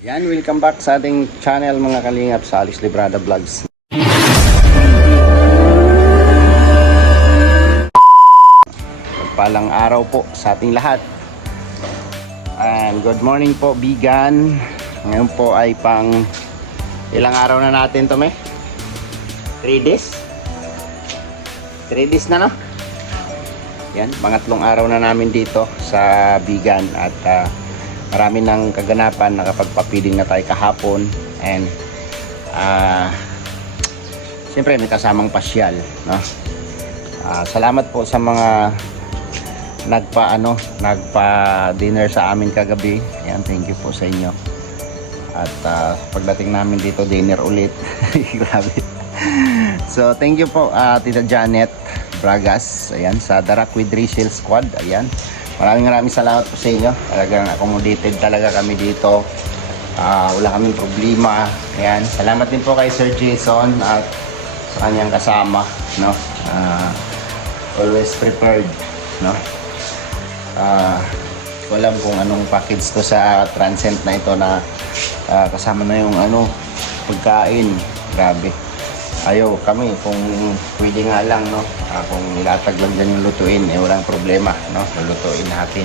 Yan, welcome back sa ating channel mga kalingap sa Alex Librada Vlogs. Magpalang araw po sa ating lahat. And good morning po, Bigan. Ngayon po ay pang ilang araw na natin to, me? 3 days? 3 days na, no? Yan, pangatlong araw na namin dito sa Bigan at marami ng kaganapan. Nakapagpapiling na tayo kahapon and siyempre may kasamang pasyal, no? Salamat po sa mga nagpa dinner sa amin kagabi. Ayan, thank you po sa inyo. At pagdating namin dito, dinner ulit. Grabe. So thank you po Tita Janet Bragas, ayan, sa Darak with Resale Squad. Ayan, maraming salamat po sa inyo. Talagang accommodated talaga kami dito. Wala kaming problema. Ayan, salamat din po kay Sir Jason at sa kanyang kasama, no? Always prepared, no? Alam kung anong package to sa Transcend na ito na kasama na yung pagkain. Grabe. Ayaw kami kung pwede nga lang, no? Kung ilatag lang dyan yung lutuin, walang problema, no? Lulutuin natin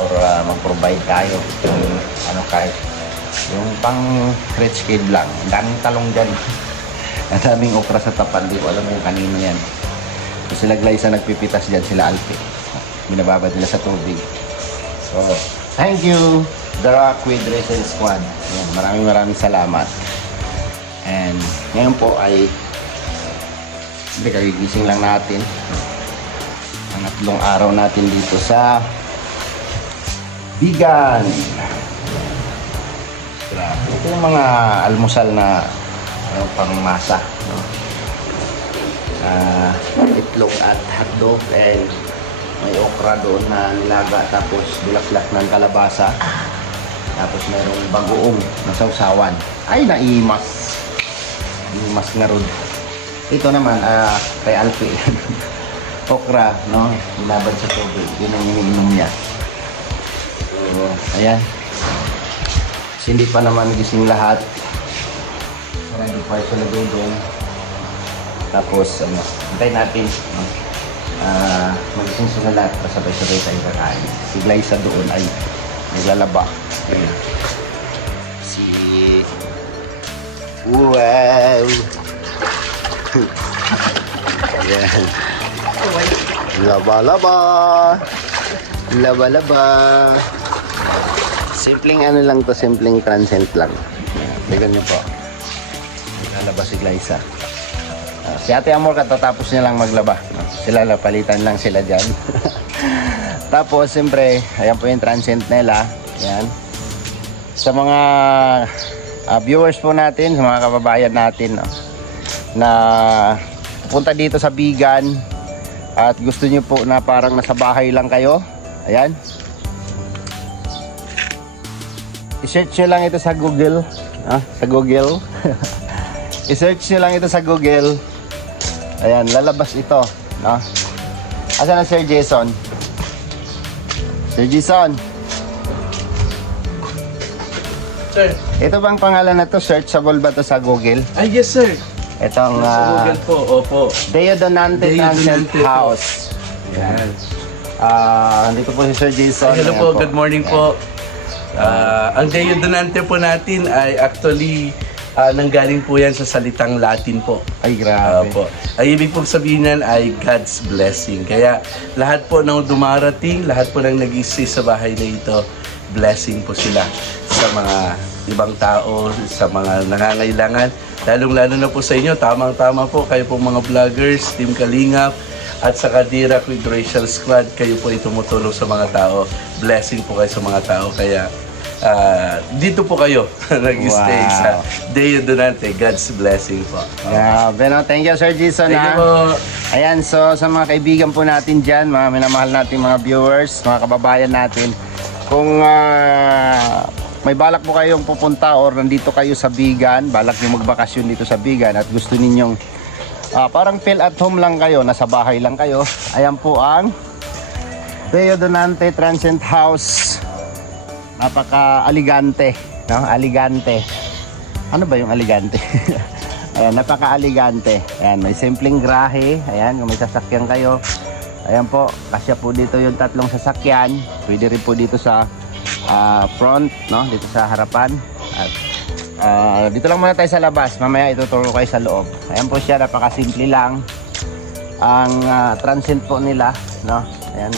or mag-provide tayo yung kahit yung pang rich kid lang. Ang daming talong dyan. Ang daming okra sa tapan. Di ko alam yung kanino yan. So, sila Glyza nagpipitas dyan, sila Alpi. Binababad nila sa tubig. So thank you Darak with Resale Squad. Ayan, maraming salamat. And ngayon po ay kagigising lang natin. Pangatlong araw natin dito sa Bigan. Ito yung mga almusal na pangmasa, no? Itlog at hotdog and may okra doon na nilaga, tapos bulaklak ng kalabasa, tapos mayroong bagoong na sausawan. Ay, naimas nga ron. Ito naman kay Alpi. Okra, no? Nilabad sa tubig. Yun ang iniinom niya. So ayan, kasi hindi pa naman gising lahat. Marami pa sila doon. Tapos antayin natin, no? Magising sila lahat, pasabay-sabay tayo kakain. Si Glyza doon ay naglalaba. Wow! Ayan. Laba-laba! Laba-laba! Simpleng lang to, simpleng Transcend lang. Tignan niyo po. Naglalaba si Glyza. Si Ate Amor katatapos niya lang maglaba. Sila palitan lang sila dyan. Tapos siyempre, ayan po yung Transcend nila. Ayan. Sa mga viewers po natin, sa mga kababayan natin, no, na punta dito sa Bigan at gusto niyo po na parang nasa bahay lang kayo. Ayan. I-search nyo lang ito sa Google. Sa Google. I-search nyo lang ito sa Google. Ayan, lalabas ito, no? Asan na Sir Jason? Sir Jason? Sir. Ito bang pangalan na to? Searchable ba to sa Google? Ay, yes sir. Itong Sa Google po, opo. Deo Donante Deo Transcend Donante po. House. Yan. Dito po si Sir Jason. Hello Ayan po, good morning po. Ang Deo Donante po natin ay actually nanggaling po yan sa salitang Latin po. Ay, grabe. Po. Ay ibig pong sabihin yan ay God's blessing. Kaya lahat po ng dumarating, lahat po ng nag-i-stay sa bahay na ito, blessing po sila sa mga ibang tao, sa mga nangangailangan. Lalong-lalo na po sa inyo, tamang-tama po, kayo po mga vloggers, Team Kalingap, at sa Darak with Resale Squad, kayo po ay tumutulong sa mga tao. Blessing po kayo sa mga tao. Kaya dito po kayo nag-stay sa Deo Donante. God's blessing po. Grabe, no? Thank you Sir Jason. Thank you po. Ayan, so sa mga kaibigan po natin dyan, mga minamahal natin mga viewers, mga kababayan natin, kung may balak po kayong pupunta or nandito kayo sa Bigan, balak nyo magbakasyon dito sa Bigan at gusto ninyong parang feel at home lang kayo, nasa bahay lang kayo, ayan po ang Deo Donante Transcend House. Napaka-aligante. no? Aligante. Ano ba yung aligante? Ayan, napaka-aligante. Ayan, may simpleng grahe. Ayan, kung may sasakyan kayo. Ayan po, kasya po dito yung tatlong sasakyan. Pwede rin po dito sa front, no? Dito sa harapan. At dito lang muna tayo sa labas. Mamaya ituturo kayo sa loob. Ayan po siya, napaka-simple lang. Ang transient po nila, no? Ayan,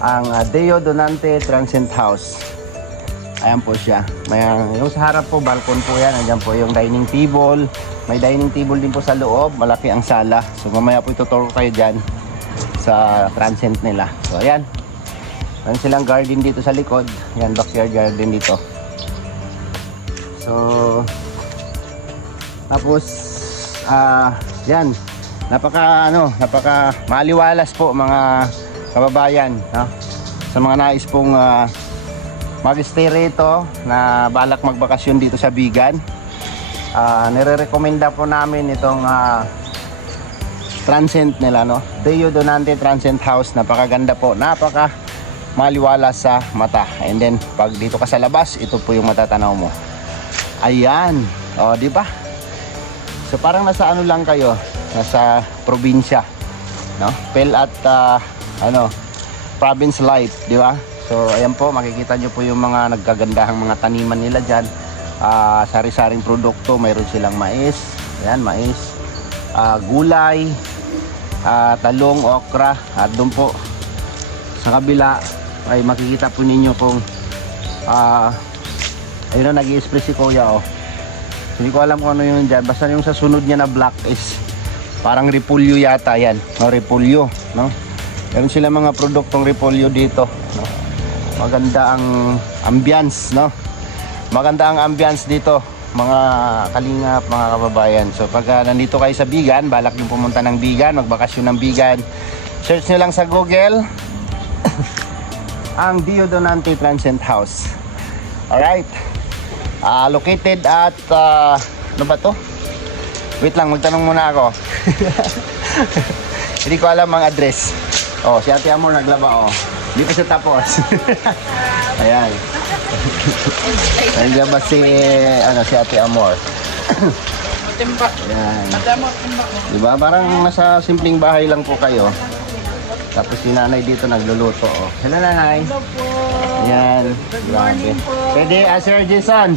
ang Deo Donante Transient House. Ayan po siya. May, yung sa harap po, balkon po yan. Ayan po yung dining table. May dining table din po sa loob. Malaki ang sala. So mamaya po ituturo kayo dyan sa transient nila. So ayan. Ayan silang garden dito sa likod. Ayan, backyard garden dito. So tapos yan. Napaka maliwalas po mga kababayan, no? Sa mga nais pong mag-stay rito na balak magbakasyon dito sa Bigan. Nire-recommenda po namin itong transient nila, no? Deo Donante Transient House. Napakaganda po, napaka maliwala sa mata. And then pag dito ka sa labas, ito po yung matatanaw mo. Ayan, o di ba? So parang nasa ano lang kayo, nasa probinsya, no? Pel at province life, di ba? So ayan po, makikita nyo po yung mga nagkagandahang mga taniman nila dyan. Sari-saring produkto, mayroon silang mais, ayan, mais, gulay, talong, okra. At doon po sa kabila ay makikita po ninyo kung ayun na, nag-i-express si kuya, oh. Hindi ko alam kung ano yun dyan, basta yung sa sunod niya na black is parang repolyo yata yan, no? Repolyo, no? Meron sila mga produktong repolyo dito, no? Maganda ang ambience, no? Maganda ang ambience dito, mga kalingap, mga kababayan. So pag nandito kayo sa Bigan, balak yung pumunta ng Bigan, magbakasyon ng Bigan, search nyo lang sa Google ang Deo Donante Transient House. Alright, located at ano ba to? Wait lang, magtanong muna ako. Hindi ko alam ang address. Oh, si Ate Amor naglaba, oh. Hindi pa siya tapos. Ayan. Nandiyan ba si Ate Amor? Timbak. Ayan. Madamo timbak. Diba? Parang nasa simpleng bahay lang po kayo. Tapos si nanay dito nagluluto, oh. Hello, nanay. Hello po. Ayan. Good morning po. Pwede, Sir Jason.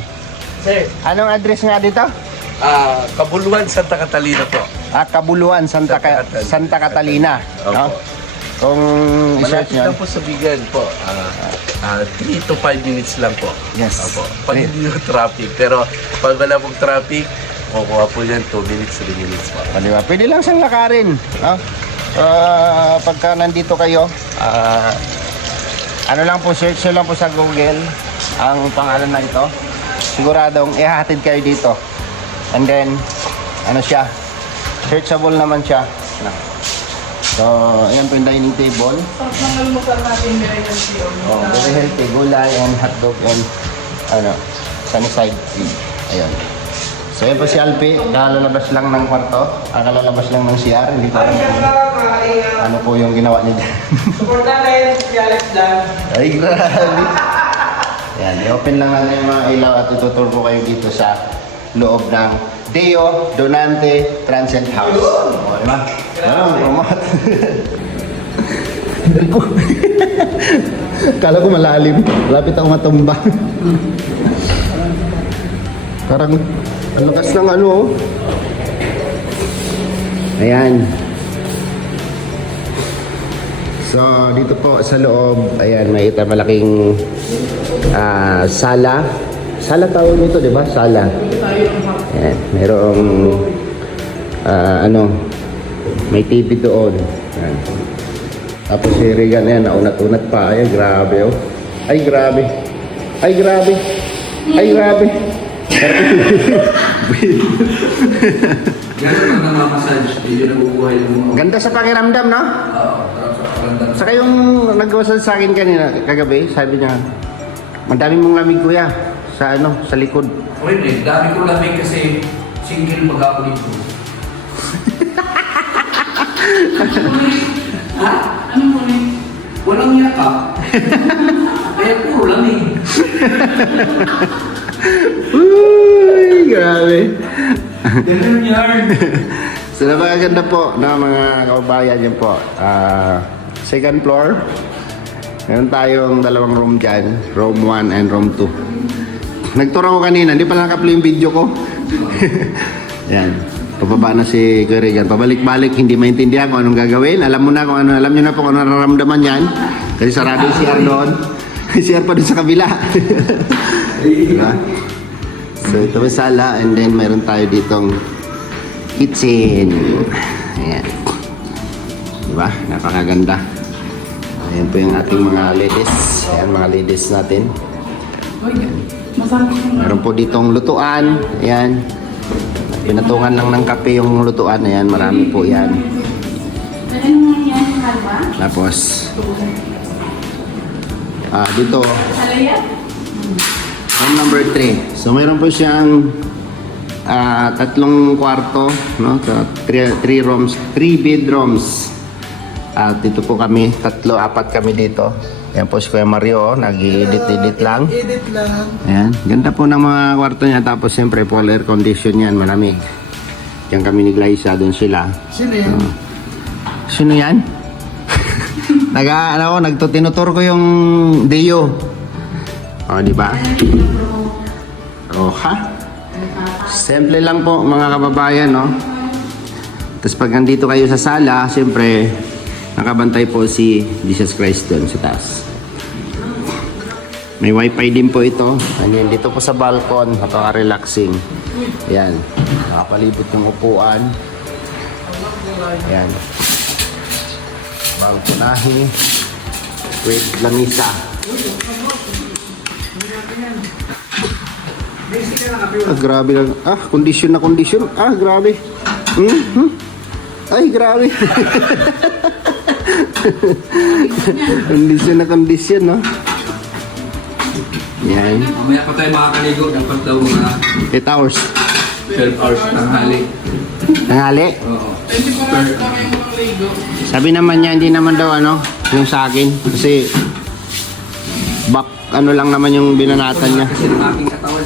Sir, Anong address nga dito? Kabuluan, Santa Catalina po. Kabuluan, Santa Catalina. No? Opo. Kung i-search Malapit nyo. lang po sa Bigan po. 3 to 5 minutes lang po. Yes. Opo. Pag hindi yung traffic. Pero pag wala pong traffic, kukuha po yan 2 minutes, 3 minutes po. Diba? Pwede lang siyang lakarin. No? Pagka nandito kayo, ano lang po, search nyo lang po sa Google ang pangalan na ito. Siguradong ihahatid kayo dito. And then, ano siya, searchable naman siya. No? So, ayan po yung dining table. Pag nangalmutan natin, very healthy. Oh, very healthy. Gulay and hotdog and sunny side feed. Ayun. So, ayan po si Alpi. Kalalabas lang ng kwarto. Kalalabas lang ng CR. Hindi pa alam kung ano po yung ginawa niya dyan. Support natin, si Alex Dan. Ay, grabe. Ayan, i-open lang natin yung mga ilaw at ituturo ko kayo dito sa loob ng Deo Donante Transient House. O, diba? Ano, promote. Kala ko malalim. Lapit ako matumba. Parang ang lakas ng ano, oh. Ayan. So, dito po sa loob, ayan, may malaking sala. Sala tawag nito, di ba? Sala. Ayan, mayroong may TV doon. Ayan. Tapos si Regan, ayan, naunat-unat pa. Ayan, grabe, oh. Ay, grabe. Ay, grabe. Ay, grabe. Gano'n na namamassage, hindi na bubuhay yung mga... Ganda sa pakiramdam, no? Saka yung nag-usap sa akin kanina, kagabi, sabi niya, madami mong lamig, kuya, sa sa likod. Pwede, dami ko lamig kasi single mag ako dito. Ha? Ano mo rin? Walang yakap. Kaya puro lamig. Uy, grabe. Ganun yarn. So, napakaganda po na mga kababayan yun po. Second floor. Meron tayong dalawang room dyan. Room 1 and room 2. Nagturo ako kanina. Hindi pala nakaplay yung video ko. Yan. Pababa na si Kuya Regan. Pabalik-balik. Hindi maintindihan kung anong gagawin. Alam mo na kung ano. Alam nyo na po kung ano nararamdaman yan. Kasi sarado yung CR doon. CR pa doon sa kabila. Diba? So, ito may sala. And then, meron tayo ditong kitchen. Ayan. Diba? Napakaganda. Ayan po yung ating mga ladies. Ayan mga ladies natin. Meron po ditong lutuan. Ayan. Pinatungan lang ng kape yung lutuan. Ayan. Marami po yan. Tapos dito room number 3. So mayroon po siyang tatlong kwarto, no? 3 rooms, 3 bedrooms. At dito po kami, 4 kami dito. Yan po si Kuya Mario, nag-edit lang. Edit lang. Ayan, ganda po ng mga kwarto niya. Tapos siyempre full air condition yan, malamig. Yan kami ni Glyza, doon sila. Sino yan? Sino yan? Nagtutinuturo ko yung Deo. O, di ba? O, ha? Simple lang po mga kababayan, no? Tapos pag nandito kayo sa sala, siyempre, nakabantay po si Jesus Christ doon sa taas. May wifi din po ito. Ayan, dito po sa balcon, napaka-relaxing. Ayan, nakapalibot yung upuan. Ayan. Balconahe with lamisa. Grabe lang. Condition na condition. Grabe. Ay, grabe. Condition na condition, no? Yan. Mamaya pa tayo makakaligo. Dapat daw mga 8 hours. 12 hours tanghali. Tanghali? Oo. 24 hours na kayo mga ligo. Sabi naman niya, hindi naman daw yung sa akin. Kasi, lang naman yung binanatan niya. Kasi ng aking katawan.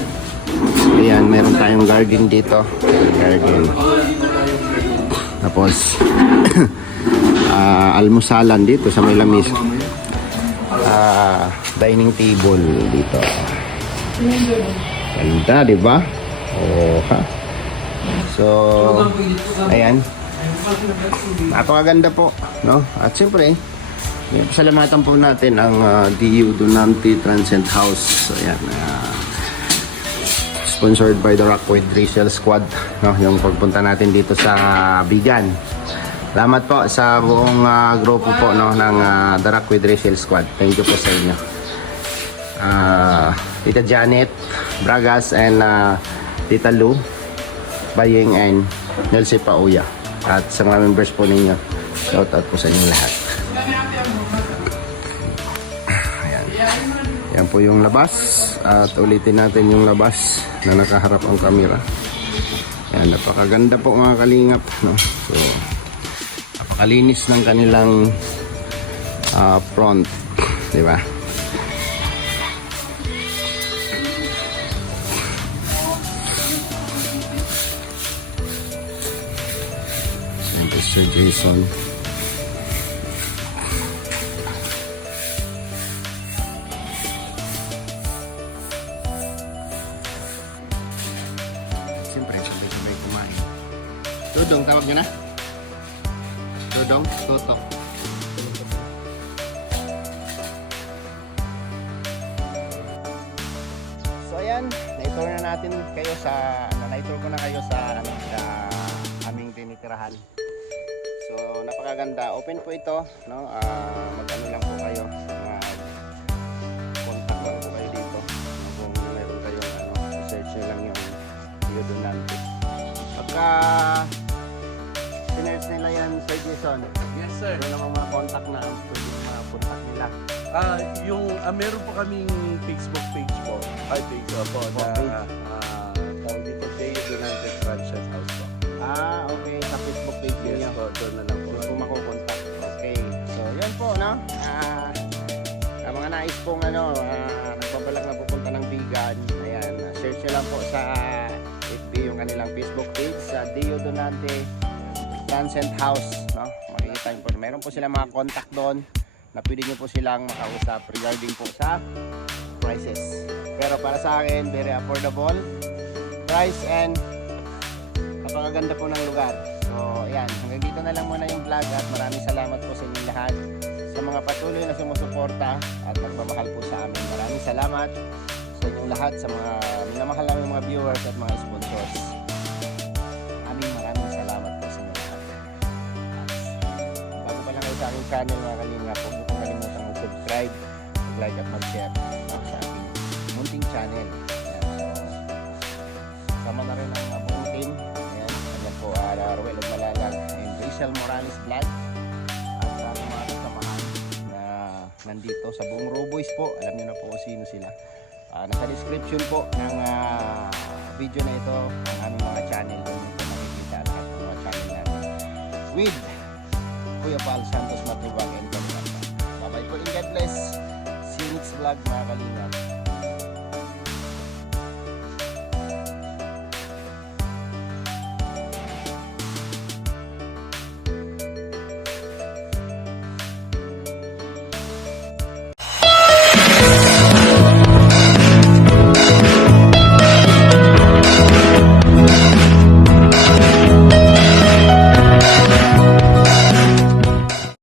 Ayan, meron tayong garden dito. Garden. Tapos, almusalan dito sa may lamis. Dining table dito. Ganda, di ba? Oh, ha? So, ayan. Napakaganda po, no? At siyempre, salamatan po natin ang DU Donante Transient House. Ayan, sponsored by the Rockwood Racial Squad, no? Yung pagpunta natin dito sa Bigan. Salamat po sa buong grupo po, no, ng the Rockwood Racial Squad. Thank you po sa inyo. Tita Janet Bragas and Tita Lou Baying and Nelsie Pauya. At sa mga members po ninyo, shout out po sa inyo lahat. Ayan. Yan po yung labas. At ulitin natin yung labas na nakaharap ang kamera. Ayan, napakaganda po mga kalingap, no? So, napakalinis ng kanilang front, di ba? Mr. Jason. Siyempre, sabay-sabay kumain. Dodong, tawag nyo na? Dodong, Toto. So ayan, na-tour na natin kayo sa, na-tour ko na kayo sa, sa aming tinitirahan. So napakaganda, open po ito, no? Mag-ano lang po kayo, contact lang po kayo dito, no? Kung meron kayong search nyo lang yung DU Donante. Pagka sinerch nila yan, Sir Jason, Yes, sir. meron namang mga contact na pwede ma-contact nila. Meron po kaming Facebook page po. Ay, page po. Tawag dito, DU Donante Transient House po. Okay, sa Facebook page Yes niyo. po, doon na lang po. Kung makukontak. Okay. So, yan po, no? Mga nais pong nagbabalak na pupunta ng Bigan. Ayan, search nyo lang po sa FB yung kanilang Facebook page sa Dio Donante Transcend House, no? Makikita nyo po, meron po silang mga contact doon na pwede nyo po silang makausap regarding po sa prices. Pero para sa akin, very affordable price and napakaganda po ng lugar. So ayan, hanggang dito na lang muna yung vlog at maraming salamat po sa inyong lahat sa mga patuloy na sumusuporta at nagmamahal po sa amin. Maraming salamat sa inyong lahat, sa mga minamahal namin mga viewers at mga sponsors. Maraming salamat po sa inyo lahat. Bago pa lang kayo sa aking channel mga kalinga, huwag niyo pong kalimutang mag-subscribe, mag-like at mag-share sa aking munting channel. Ayan, so, sama na rin ang buong team. Ayan, ayan po, Ruel Malalag and Rachel Morales Vlog at sa mga kasamahan na nandito sa buong Roboys po. Alam niyo na po kung sino sila. Nasa description po ng video na ito ang aming mga channel. Doon niyo po makikita lahat ng mga channel namin with Kuya Paul Santos Matubang and Kalingap. Bye bye po and God bless. See you next vlog.